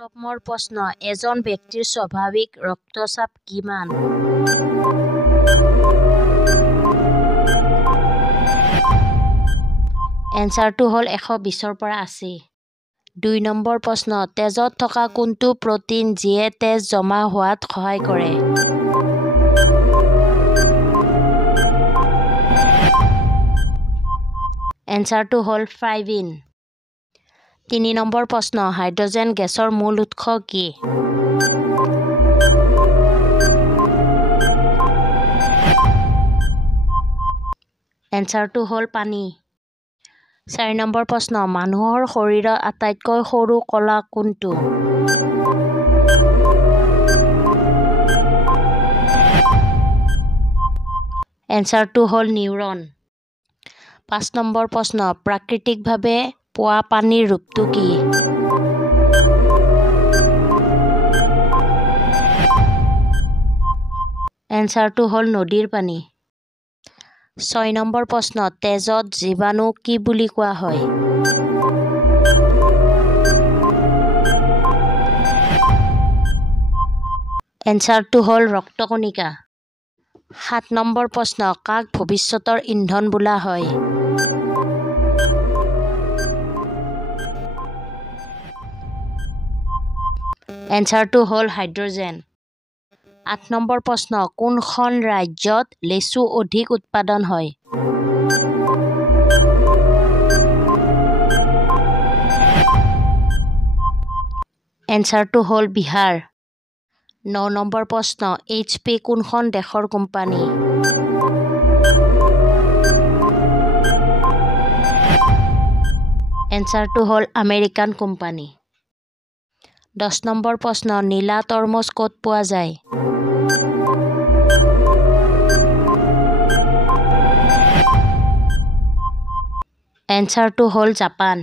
Number প্ৰশ্ন এজন ব্যক্তিৰ স্বাভাৱিক ৰক্তচাপ কিমান? এনচাৰটো হ'ল 120ৰ পৰা 80। 2 নম্বৰ প্ৰশ্ন তেজত থকা কোনটো প্ৰটিন যিয়ে তেজ জমা হোৱাত সহায় কৰে? এনচাৰটো হ'ল ফাইব্ৰিন। 3 নম্বৰ প্ৰশ্ন হাইড্ৰজেন গেছৰ মূল উৎস কি? এনচাৰটো হ'ল পানী। 4 নম্বৰ প্ৰশ্ন মানুহৰ শৰীৰৰ আটাইতকৈ সৰু কলা কোনটো? এনচাৰটো হ'ল নিউৰন। 5 নম্বৰ প্ৰশ্ন প্ৰাকৃতিকভাৱে পোৱা পানীৰ ৰূপটো কি? এনচাৰটো হ'ল নদীৰ পানী। 6 নম্বৰ প্ৰশ্ন তেজত জীৱাণু কি বুলি কোৱা হয়? এনচাৰটো হ'ল ৰক্তকণিকা। 7 নম্বৰ প্ৰশ্ন কাক ভৱিষ্যতৰ ইন্ধন বোলা হয়? এনচাৰটো হ'ল হাইড্ৰজেন। 8 নম্বৰ প্ৰশ্ন কোনখন ৰাজ্যত লেচু অধিক উৎপাদন হয়? এনচাৰটো হ'ল বিহাৰ। 9 নম্বৰ প্ৰশ্ন HP কোনখন দেশৰ কোম্পানী? এনচাৰটো হ'ল আমেৰিকান কোম্পানী। 10 নম্বৰ প্ৰশ্ন নীলা তৰমুজ ক'ত পোৱা যায়? এনচাৰটো হ'ল জাপান।